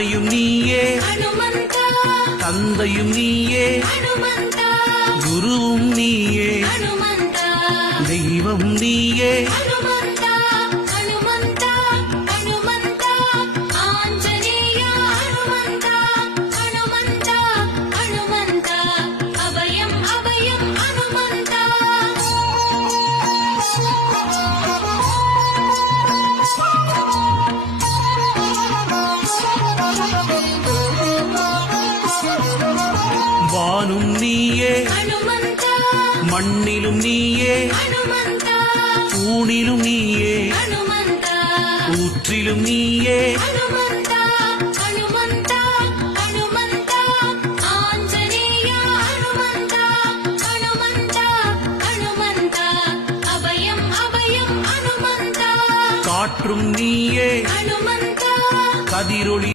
அன்னையும் நீயே ஹனுமந்தா தந்தையும் நீயே ஹனுமந்தா குருவும் நீயே ஹனுமந்தா தெய்வம் நீயே ஹனுமந்தா ஹனுமந்தா ஹனுமந்தா ஆஞ்சநேயா ஹனுமந்தா ஹனுமந்தா ஹனுமந்தா அபயம் அபயம் ஹனுமந்தா வானும் நீயே ஹனுமந்தா மண்ணிலும் நீயே ஹனுமந்தா ஊனிலும் நீயே ஹனுமந்தா ஊற்றிலும் நீயே ஹனுமந்தா ஹனுமந்தா ஹனுமந்தா ஆஞ்சநேயா ஹனுமந்தா ஹனுமந்தா ஹனுமந்தா அபயம் அபயம் ஹனுமந்தா காற்றும் நீயே ஹனுமந்தா கதிரொளி